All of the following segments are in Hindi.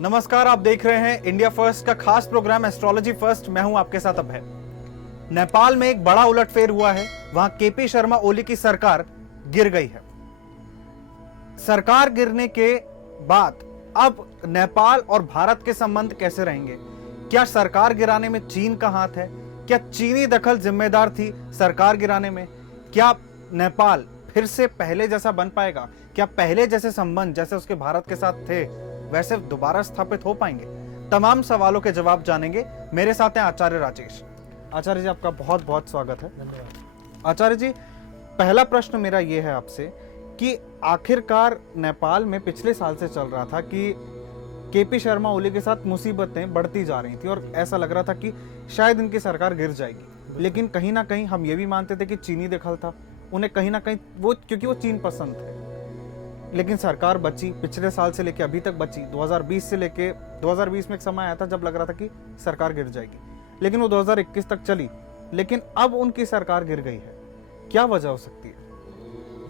नमस्कार, आप देख रहे हैं इंडिया फर्स्ट का खास प्रोग्राम एस्ट्रोलॉजी फर्स्ट। मैं हूं आपके साथ अभय। नेपाल में एक बड़ा उलटफेर हुआ है। वहां केपी शर्मा ओली की सरकार गिर गई है। सरकार गिरने के बाद अब नेपाल और भारत के संबंध कैसे रहेंगे? क्या सरकार गिराने में चीन का हाथ है? क्या चीनी दखल जिम्मेदार थी सरकार गिराने में? क्या नेपाल फिर से पहले जैसा बन पाएगा? क्या पहले जैसे संबंध जैसे उसके भारत के साथ थे वैसे दोबारा स्थापित हो पाएंगे? तमाम सवालों के जवाब जानेंगे। मेरे साथ हैं आचार्य राजेश। आचार्य जी, आपका बहुत बहुत स्वागत है। धन्यवाद। आचार्य जी, पहला प्रश्न मेरा ये है आपसे कि आखिरकार नेपाल में पिछले साल से चल रहा था कि केपी शर्मा ओली के साथ मुसीबतें बढ़ती जा रही थी और ऐसा लग रहा था कि शायद इनकी सरकार गिर जाएगी। लेकिन कहीं ना कहीं हम ये भी मानते थे कि चीनी दखल था, उन्हें कहीं ना कहीं वो क्योंकि वो चीन पसंद थे। लेकिन सरकार बची, पिछले साल से लेके अभी तक बची। 2020 से लेके 2020 में एक समय आया था जब लग रहा था कि सरकार गिर जाएगी, लेकिन वो 2021 तक चली। लेकिन अब उनकी सरकार गिर गई है। क्या वजह हो सकती है?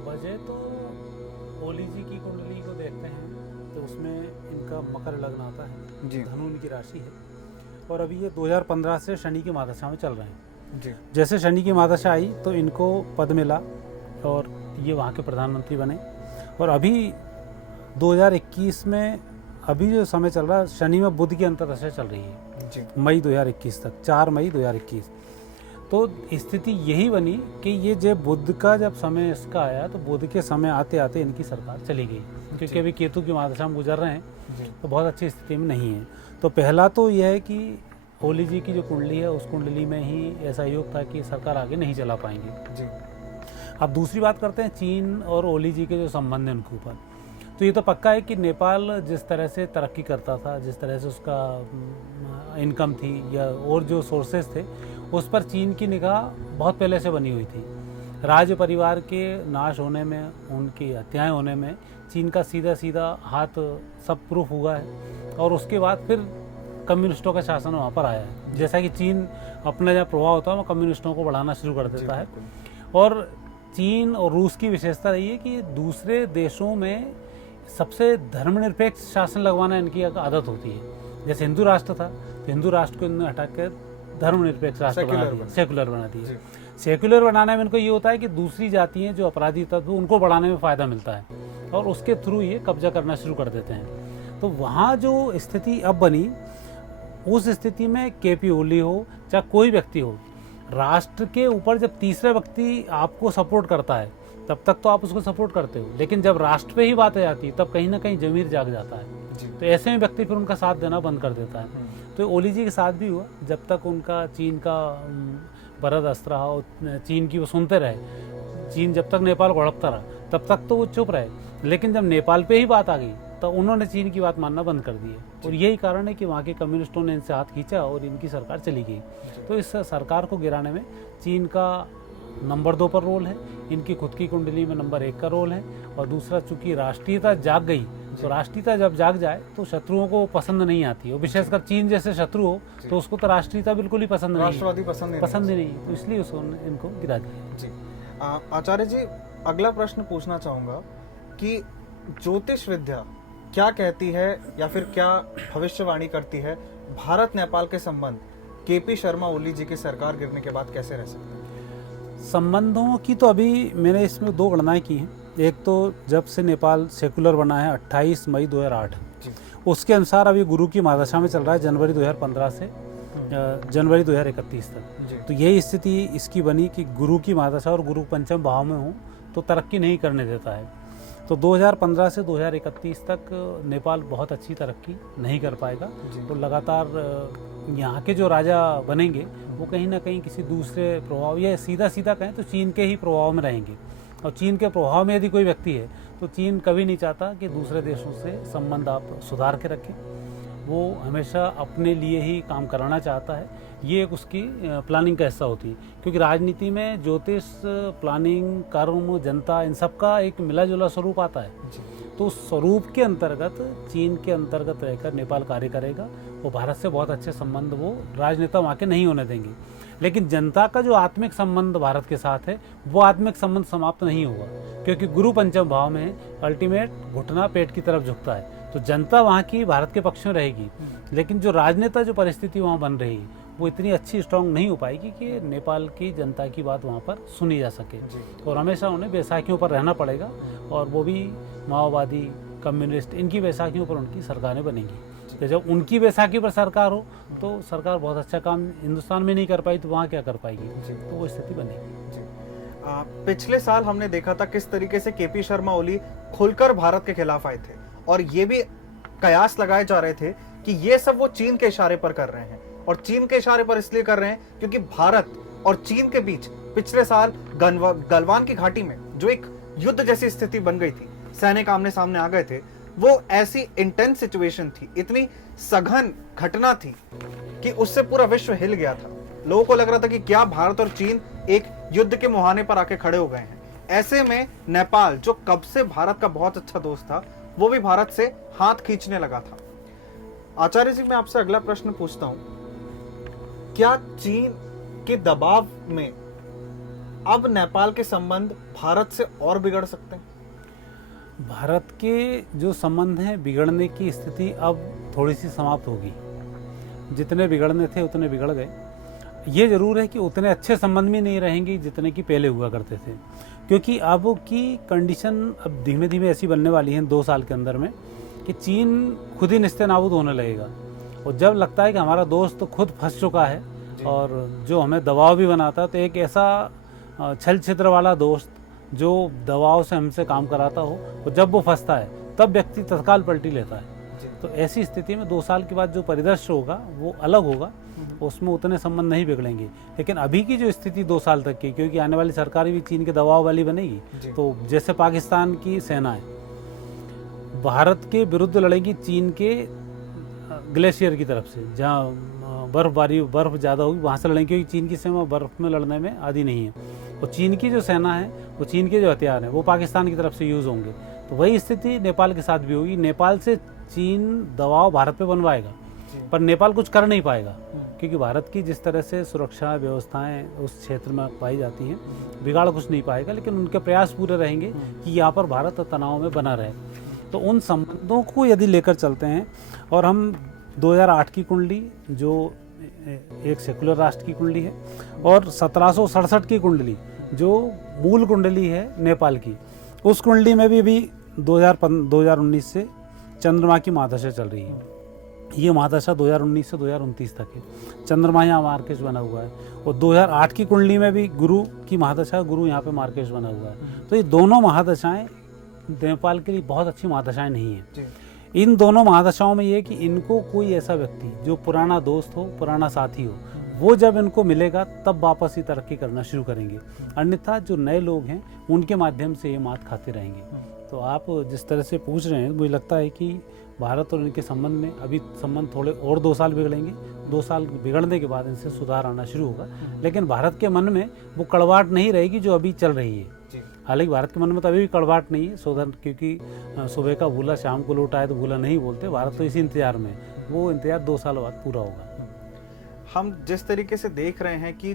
वजह तो ओली जी की कुंडली को देखते हैं तो उसमें इनका मकर लग्न आता है जी। धनु इनकी राशि है और अभी ये 2015 से शनि की महादशा में चल रहे हैं। जी। जैसे शनि की महादशा आई तो इनको पद मिला और ये वहाँ के प्रधानमंत्री बने। और अभी 2021 में अभी जो समय चल रहा है, शनि में बुध की अंतर्दशा चल रही है जी। मई 2021 तक, 4 मई 2021। तो स्थिति यही बनी कि ये जब बुध का जब समय इसका आया तो बुध के समय आते आते इनकी सरकार चली गई, क्योंकि अभी केतु की महादशा में गुजर रहे हैं तो बहुत अच्छी स्थिति में नहीं है। तो पहला तो यह है कि ओली जी की जो कुंडली है उस कुंडली में ही ऐसा योग था कि सरकार आगे नहीं चला पाएंगे। जी। अब दूसरी बात करते हैं चीन और ओली जी के जो संबंध हैं उनके ऊपर। तो ये तो पक्का है कि नेपाल जिस तरह से तरक्की करता था, जिस तरह से उसका इनकम थी या और जो सोर्सेज थे, उस पर चीन की निगाह बहुत पहले से बनी हुई थी। राज परिवार के नाश होने में, उनकी हत्याएं होने में चीन का सीधा सीधा हाथ सब प्रूफ हुआ है। और उसके बाद फिर कम्युनिस्टों का शासन वहाँ पर आया है। जैसा कि चीन अपना जब प्रभाव होता है वो कम्युनिस्टों को बढ़ाना शुरू कर देता है। और चीन और रूस की विशेषता रही है कि दूसरे देशों में सबसे धर्मनिरपेक्ष शासन लगवाना इनकी आदत होती है। जैसे हिंदू राष्ट्र था तो हिंदू राष्ट्र को इन्होंने हटाकर धर्मनिरपेक्ष राष्ट्र बना दिया, सेकुलर बना दिया। सेकुलर बनाने में इनको ये होता है कि दूसरी जातियाँ जो अपराधी तत्व उनको बढ़ाने में फ़ायदा मिलता है और उसके थ्रू ये कब्जा करना शुरू कर देते हैं। तो वहाँ जो स्थिति अब बनी, उस स्थिति में केपी ओली हो चाहे कोई व्यक्ति हो, राष्ट्र के ऊपर जब तीसरा व्यक्ति आपको सपोर्ट करता है तब तक तो आप उसको सपोर्ट करते हो, लेकिन जब राष्ट्र पे ही बात आ जाती है तब कहीं ना कहीं जमीर जाग जाता है। तो ऐसे में व्यक्ति फिर उनका साथ देना बंद कर देता है। तो ओली जी के साथ भी हुआ, जब तक उनका चीन का बरद अस्त्र रहा और चीन की वो सुनते रहे, चीन जब तक नेपाल को हड़पता रहा तब तक तो वो चुप रहे। लेकिन जब नेपाल पे ही बात आ गई तो उन्होंने चीन की बात मानना बंद कर दी है। और यही कारण है कि वहाँ के कम्युनिस्टों ने इनसे हाथ खींचा और इनकी सरकार चली गई। तो इस सरकार को गिराने में चीन का नंबर 2 पर रोल है, इनकी खुद की कुंडली में नंबर 1 का रोल है। और दूसरा, चूंकि राष्ट्रीयता जाग गई तो राष्ट्रीयता जब जाग जाए तो शत्रुओं को पसंद नहीं आती है। विशेषकर चीन जैसे शत्रु हो तो उसको तो राष्ट्रीयता बिल्कुल ही पसंद नहीं, राष्ट्रवादी पसंद ही नहीं। तो इसलिए उसको इनको गिरा दिया। जी। आचार्य जी, अगला प्रश्न पूछना चाहूंगा कि ज्योतिष विद्या क्या कहती है या फिर क्या भविष्यवाणी करती है, भारत नेपाल के संबंध केपी शर्मा ओली जी की सरकार गिरने के बाद कैसे रह सकते हैं? संबंधों की तो अभी मैंने इसमें 2 गणनाएं की हैं। एक तो जब से नेपाल सेकुलर बना है 28 मई 2008, उसके अनुसार अभी गुरु की महादशा में चल रहा है जनवरी 2015 से जनवरी 2031 तक। तो यही स्थिति इसकी बनी कि गुरु की महादशा और गुरु पंचम भाव में हो तो तरक्की नहीं करने देता है। तो 2015 से 2031 तक नेपाल बहुत अच्छी तरक्की नहीं कर पाएगा। तो लगातार यहाँ के जो राजा बनेंगे वो कहीं ना कहीं किसी दूसरे प्रभाव या सीधा सीधा कहें तो चीन के ही प्रभाव में रहेंगे। और चीन के प्रभाव में यदि कोई व्यक्ति है तो चीन कभी नहीं चाहता कि दूसरे देशों से संबंध आप सुधार के रखें। वो हमेशा अपने लिए ही काम कराना चाहता है। ये एक उसकी प्लानिंग का हिस्सा होती है, क्योंकि राजनीति में ज्योतिष, प्लानिंग, कर्म, जनता, इन सब का एक मिला जुला स्वरूप आता है। तो उस स्वरूप के अंतर्गत चीन के अंतर्गत रहकर नेपाल कार्य करेगा। वो भारत से बहुत अच्छे संबंध वो राजनेता वहाँ के नहीं होने देंगे, लेकिन जनता का जो आत्मिक संबंध भारत के साथ है वो आत्मिक संबंध समाप्त नहीं होगा, क्योंकि गुरु पंचम भाव में अल्टीमेट घुटना पेट की तरफ झुकता है। तो जनता वहाँ की भारत के पक्ष में रहेगी, लेकिन जो राजनेता जो परिस्थिति वहाँ बन रही है वो इतनी अच्छी स्ट्रांग नहीं हो पाएगी कि नेपाल की जनता की बात वहाँ पर सुनी जा सके। और हमेशा उन्हें बैसाखियों पर रहना पड़ेगा, और वो भी माओवादी, कम्युनिस्ट, इनकी बैसाखियों पर उनकी सरकारें बनेंगी। तो जब उनकी बैसाखी पर सरकार हो तो सरकार बहुत अच्छा काम हिंदुस्तान में नहीं कर पाई तो वहाँ क्या कर पाएगी, तो वो स्थिति बनेगी। पिछले साल हमने देखा था किस तरीके से केपी शर्मा ओली खुलकर भारत के खिलाफ आए थे, और ये भी कयास लगाए जा रहे थे कि ये सब वो चीन के इशारे पर कर रहे हैं, और चीन के इशारे पर इसलिए कर रहे हैं क्योंकि भारत और चीन के बीच पिछले साल गलवान की घाटी में जो एक युद्ध जैसी स्थिति बन गई थी, सैनिक आमने सामने आ गए थे, वो ऐसी इंटेंस सिचुएशन थी, इतनी सघन घटना थी कि उससे पूरा विश्व हिल गया था। लोगों को लग रहा था कि क्या भारत और चीन एक युद्ध के मुहाने पर आके खड़े हो गए हैं। ऐसे में नेपाल, जो कब से भारत का बहुत अच्छा दोस्त था, वो भी भारत से हाथ खींचने लगा था। आचार्य जी, मैं आपसे अगला प्रश्न पूछता हूं, क्या चीन के दबाव में अब नेपाल के संबंध भारत से और बिगड़ सकते हैं? भारत के जो संबंध हैं बिगड़ने की स्थिति अब थोड़ी सी समाप्त होगी। जितने बिगड़ने थे उतने बिगड़ गए। ये जरूर है कि उतने अच्छे संबंध भी नहीं रहेंगे जितने कि पहले हुआ करते थे, क्योंकि अब की कंडीशन अब धीमे धीमे ऐसी बनने वाली है 2 साल के अंदर में कि चीन खुद ही निस्तेनाबूद होने लगेगा। और जब लगता है कि हमारा दोस्त तो खुद फंस चुका है और जो हमें दबाव भी बनाता है, तो एक ऐसा छल छिद्र वाला दोस्त जो दबाव से हमसे काम कराता हो, और जब वो फंसता है तब व्यक्ति तत्काल पलटी लेता है। तो ऐसी स्थिति में 2 साल के बाद जो परिदृश्य होगा वो अलग होगा, उसमें उतने संबंध नहीं बिगड़ेंगे। लेकिन अभी की जो स्थिति 2 साल तक की, क्योंकि आने वाली सरकार भी चीन के दबाव वाली बनेगी, तो जैसे पाकिस्तान की सेनाएं भारत के विरुद्ध लड़ेंगी चीन के ग्लेशियर की तरफ से, जहाँ बर्फ ज़्यादा होगी वहाँ से लड़ेंगे, क्योंकि चीन की सेना बर्फ में लड़ने में आदी नहीं है। और चीन की जो सेना है, वो चीन के जो हथियार हैं वो पाकिस्तान की तरफ से यूज़ होंगे। तो वही स्थिति नेपाल के साथ भी होगी। नेपाल से चीन दबाव भारत पे बनवाएगा, पर नेपाल कुछ कर नहीं पाएगा, क्योंकि भारत की जिस तरह से सुरक्षा व्यवस्थाएं उस क्षेत्र में पाई जाती हैं, बिगाड़ कुछ नहीं पाएगा। लेकिन उनके प्रयास पूरे रहेंगे कि यहाँ पर भारत तनाव में बना रहे। तो उन संबंधों को यदि लेकर चलते हैं, और हम 2008 की कुंडली जो एक सेकुलर राष्ट्र की कुंडली है, और 1767 की कुंडली जो मूल कुंडली है नेपाल की, उस कुंडली में भी अभी 2019 से चंद्रमा की महादशा चल रही है। ये महादशा 2019 से 2029 तक है। चंद्रमा यहाँ मार्केश बना हुआ है, और 2008 की कुंडली में भी गुरु की महादशा, गुरु यहाँ पे मार्केश बना हुआ है। तो ये दोनों महादशाएं नेपाल के लिए बहुत अच्छी महादशाएं नहीं है। इन दोनों महादशाओं में ये कि इनको कोई ऐसा व्यक्ति जो पुराना दोस्त हो, पुराना साथी हो, वो जब इनको मिलेगा तब वापस ही तरक्की करना शुरू करेंगे। अन्यथा जो नए लोग हैं उनके माध्यम से ये मात खाते रहेंगे। तो आप जिस तरह से पूछ रहे हैं, मुझे लगता है कि भारत और इनके संबंध में अभी संबंध थोड़े और 2 साल बिगड़ेंगे। 2 साल बिगड़ने के बाद इनसे सुधार आना शुरू होगा, लेकिन भारत के मन में वो कड़वाहट नहीं रहेगी जो अभी चल रही है। हालांकि भारत के मन में तो अभी भी कड़वाहट नहीं है, सोधन, क्योंकि सुबह का भूला शाम को लौट आए तो भूला नहीं बोलते। भारत तो इसी इंतजार में, वो इंतजार 2 साल बाद पूरा होगा। हम जिस तरीके से देख रहे हैं कि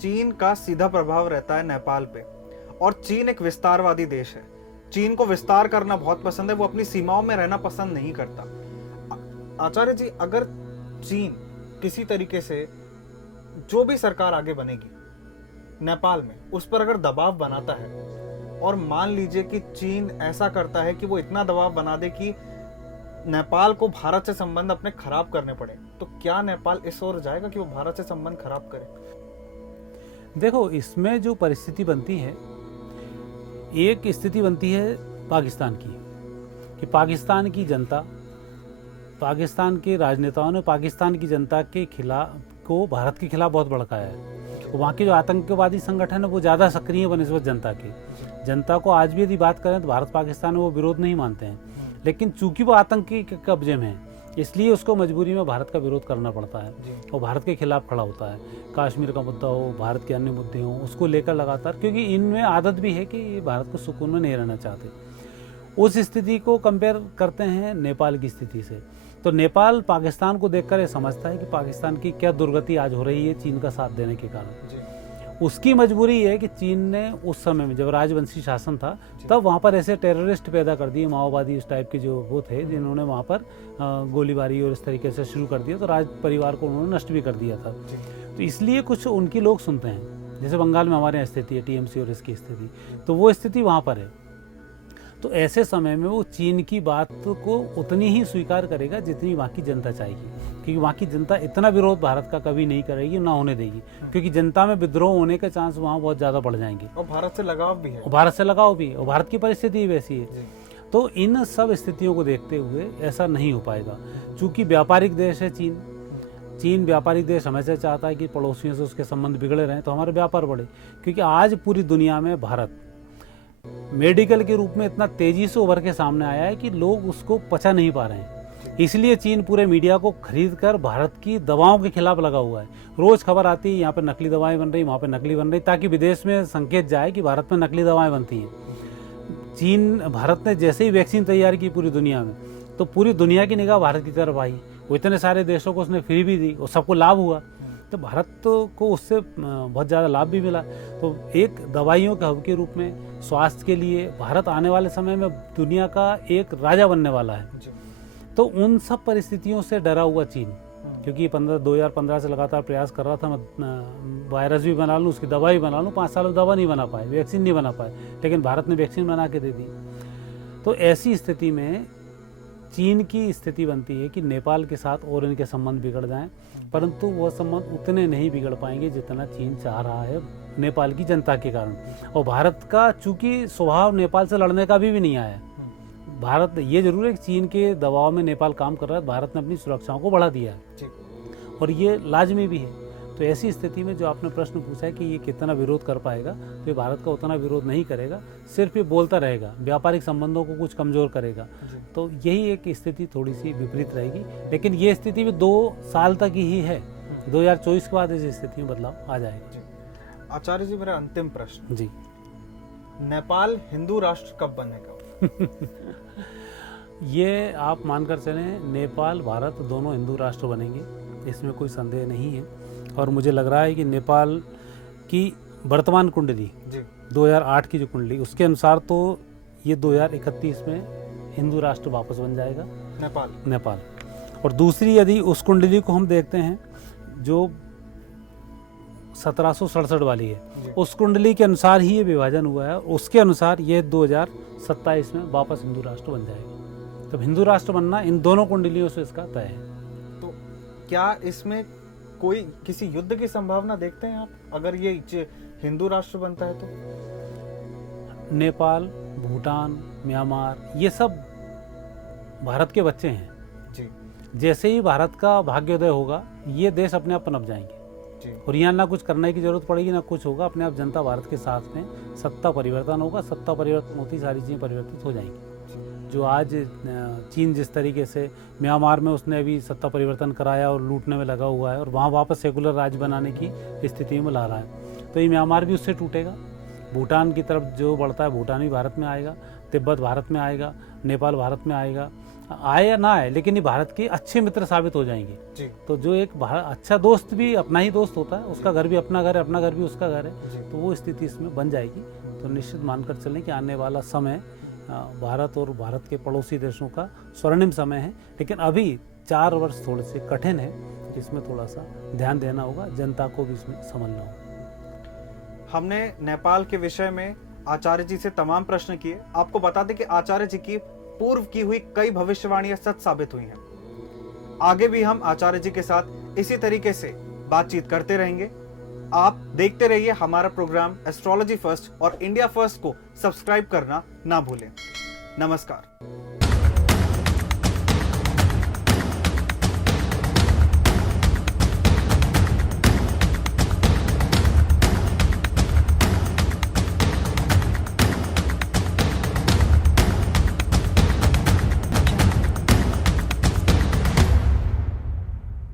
चीन का सीधा प्रभाव रहता है नेपाल पे, और चीन एक विस्तारवादी देश है। चीन को विस्तार करना बहुत पसंद है, वो अपनी सीमाओं में रहना पसंद नहीं करता। आचार्य जी, अगर चीन किसी तरीके से जो भी सरकार आगे बनेगी नेपाल में, उस पर अगर दबाव बनाता है, और मान लीजिए कि चीन ऐसा करता है कि वो इतना दबाव बना दे कि नेपाल को भारत से संबंध अपने खराब करने पड़े, तो क्या नेपाल इस ओर जाएगा कि वो भारत से संबंध खराब करे? देखो, इसमें जो परिस्थिति बनती है, एक स्थिति बनती है पाकिस्तान की, कि पाकिस्तान की जनता, पाकिस्तान के राजनेताओं ने पाकिस्तान की जनता के खिलाफ को भारत के खिलाफ बहुत भड़काया है। तो वहाँ के जो आतंकवादी संगठन है वो ज़्यादा सक्रिय बनिस्बत जनता के। जनता को आज भी यदि बात करें तो भारत पाकिस्तान में वो विरोध नहीं मानते हैं, लेकिन चूंकि वो आतंकी के कब्जे में है, इसलिए उसको मजबूरी में भारत का विरोध करना पड़ता है और भारत के खिलाफ खड़ा होता है। कश्मीर का मुद्दा हो, भारत के अन्य मुद्दे हों, उसको लेकर लगातार, क्योंकि इनमें आदत भी है कि ये भारत को सुकून में नहीं रहना चाहते। उस स्थिति को कंपेयर करते हैं नेपाल की स्थिति से, तो नेपाल पाकिस्तान को देखकर ये समझता है कि पाकिस्तान की क्या दुर्गति आज हो रही है चीन का साथ देने के कारण। उसकी मजबूरी है कि चीन ने उस समय में जब राजवंशी शासन था तब वहाँ पर ऐसे टेररिस्ट पैदा कर दिए, माओवादी इस टाइप के जो वो थे जिन्होंने वहाँ पर गोलीबारी और इस तरीके से शुरू कर दिया, तो राज परिवार को उन्होंने नष्ट भी कर दिया था। तो इसलिए कुछ उनके लोग सुनते हैं, जैसे बंगाल में हमारे यहाँ स्थिति है टीएमसी और इसकी स्थिति, तो वो स्थिति वहाँ पर है। तो ऐसे समय में वो चीन की बात को उतनी ही स्वीकार करेगा जितनी वहाँ की जनता चाहेगी, क्योंकि वहाँ की जनता इतना विरोध भारत का कभी नहीं करेगी, ना होने देगी, क्योंकि जनता में विद्रोह होने के चांस वहाँ बहुत ज़्यादा बढ़ जाएंगे। और भारत से लगाव भी है, भारत से लगाव भी, और भारत की परिस्थिति वैसी है। तो इन सब स्थितियों को देखते हुए ऐसा नहीं हो पाएगा। चूँकि व्यापारिक देश है चीन व्यापारिक देश हमेशा चाहता है कि पड़ोसियों से उसके संबंध बिगड़े रहें तो हमारे व्यापार बढ़े, क्योंकि आज पूरी दुनिया में भारत मेडिकल के रूप में इतना तेजी से उभर के सामने आया है कि लोग उसको पचा नहीं पा रहे हैं। इसलिए चीन पूरे मीडिया को खरीद कर भारत की दवाओं के खिलाफ लगा हुआ है। रोज खबर आती है यहाँ पे नकली दवाएं बन रही, वहाँ पे नकली बन रही, ताकि विदेश में संकेत जाए कि भारत में नकली दवाएं बनती हैं। भारत ने जैसे ही वैक्सीन तैयार की पूरी दुनिया में, तो पूरी दुनिया की निगाह भारत की तरफ आई। वो इतने सारे देशों को उसने फ्री भी दी और सबको लाभ हुआ, तो भारत को उससे बहुत ज़्यादा लाभ भी मिला। तो एक दवाइयों के हब के रूप में स्वास्थ्य के लिए भारत आने वाले समय में दुनिया का एक राजा बनने वाला है। तो उन सब परिस्थितियों से डरा हुआ चीन, क्योंकि 2015 से लगातार प्रयास कर रहा था, मैं वायरस भी बना लूँ, उसकी दवा भी बना लूँ, 5 साल में दवा नहीं बना पाए, वैक्सीन नहीं बना पाए, लेकिन भारत ने वैक्सीन बना के दे दी। तो ऐसी स्थिति में चीन की स्थिति बनती है कि नेपाल के साथ और इनके संबंध बिगड़ जाएं, परंतु वह संबंध उतने नहीं बिगड़ पाएंगे जितना चीन चाह रहा है नेपाल की जनता के कारण। और भारत का चूंकि स्वभाव नेपाल से लड़ने का भी नहीं आया है, भारत ये जरूर है कि चीन के दबाव में नेपाल काम कर रहा है, भारत ने अपनी सुरक्षाओं को बढ़ा दिया है और ये लाजमी भी है। तो ऐसी स्थिति में जो आपने प्रश्न पूछा है कि ये कितना विरोध कर पाएगा, तो ये भारत का उतना विरोध नहीं करेगा, सिर्फ ये बोलता रहेगा, व्यापारिक संबंधों को कुछ कमजोर करेगा। तो यही एक स्थिति थोड़ी सी विपरीत रहेगी, लेकिन ये स्थिति भी 2 साल तक ही है। 2024 के बाद इस स्थिति में बदलाव आ जाएगा। आचार्य जी, मेरा अंतिम प्रश्न जी, नेपाल हिंदू राष्ट्र कब बनेगा? ये आप मानकर चलें, नेपाल भारत दोनों हिंदू राष्ट्र बनेंगे, इसमें कोई संदेह नहीं है। और मुझे लग रहा है कि नेपाल की वर्तमान कुंडली 2008 की जो कुंडली, उसके अनुसार तो ये 2031 में हिंदू राष्ट्र वापस बन जाएगा नेपाल। और दूसरी यदि उस कुंडली को हम देखते हैं जो 1767 वाली है, उस कुंडली के अनुसार ही ये विभाजन हुआ है, उसके अनुसार ये 2027 में वापस हिंदू राष्ट्र बन जाएगा। तब हिंदू राष्ट्र बनना इन दोनों कुंडलियों से इसका तय है। तो क्या इसमें कोई किसी युद्ध की संभावना देखते हैं आप, अगर ये हिंदू राष्ट्र बनता है तो? नेपाल, भूटान, म्यांमार, ये सब भारत के बच्चे हैं जी। जैसे ही भारत का भाग्योदय होगा, ये देश अपने आप पनप जाएंगे जी। और यहाँ ना कुछ करने की जरूरत पड़ेगी, ना कुछ होगा, अपने आप जनता भारत के साथ में, सत्ता परिवर्तन होगा, सत्ता परिवर्तन होती सारी चीज़ें परिवर्तित हो जाएंगी। जो आज चीन जिस तरीके से म्यांमार में उसने अभी सत्ता परिवर्तन कराया और लूटने में लगा हुआ है और वहाँ वापस सेकुलर राज्य बनाने की स्थिति में ला रहा है, तो ये म्यांमार भी उससे टूटेगा। भूटान की तरफ जो बढ़ता है, भूटान भी भारत में आएगा, तिब्बत भारत में आएगा, नेपाल भारत में आएगा, आए या ना आए, लेकिन ये भारत के अच्छे मित्र साबित हो जाएंगे जी। तो जो एक अच्छा दोस्त भी अपना ही दोस्त होता है, उसका घर भी अपना घर है, अपना घर भी उसका घर है, तो वो स्थिति इसमें बन जाएगी। तो निश्चित मानकर चलें कि आने वाला समय भारत और भारत के पड़ोसी देशों का स्वर्णिम समय है, लेकिन अभी 4 वर्ष थोड़े से कठिन है, इसमें थोड़ा सा ध्यान देना होगा, जनता को भी इसमें समझना होगा। हमने नेपाल के विषय में आचार्य जी से तमाम प्रश्न किए। आपको बता दें कि आचार्य जी की पूर्व की हुई कई भविष्यवाणियां सच साबित हुई हैं। आगे भी हम आचार्य जी के साथ इसी तरीके से बातचीत करते रहेंगे। आप देखते रहिए हमारा प्रोग्राम एस्ट्रोलॉजी फर्स्ट और इंडिया फर्स्ट को सब्सक्राइब करना ना भूलें। नमस्कार।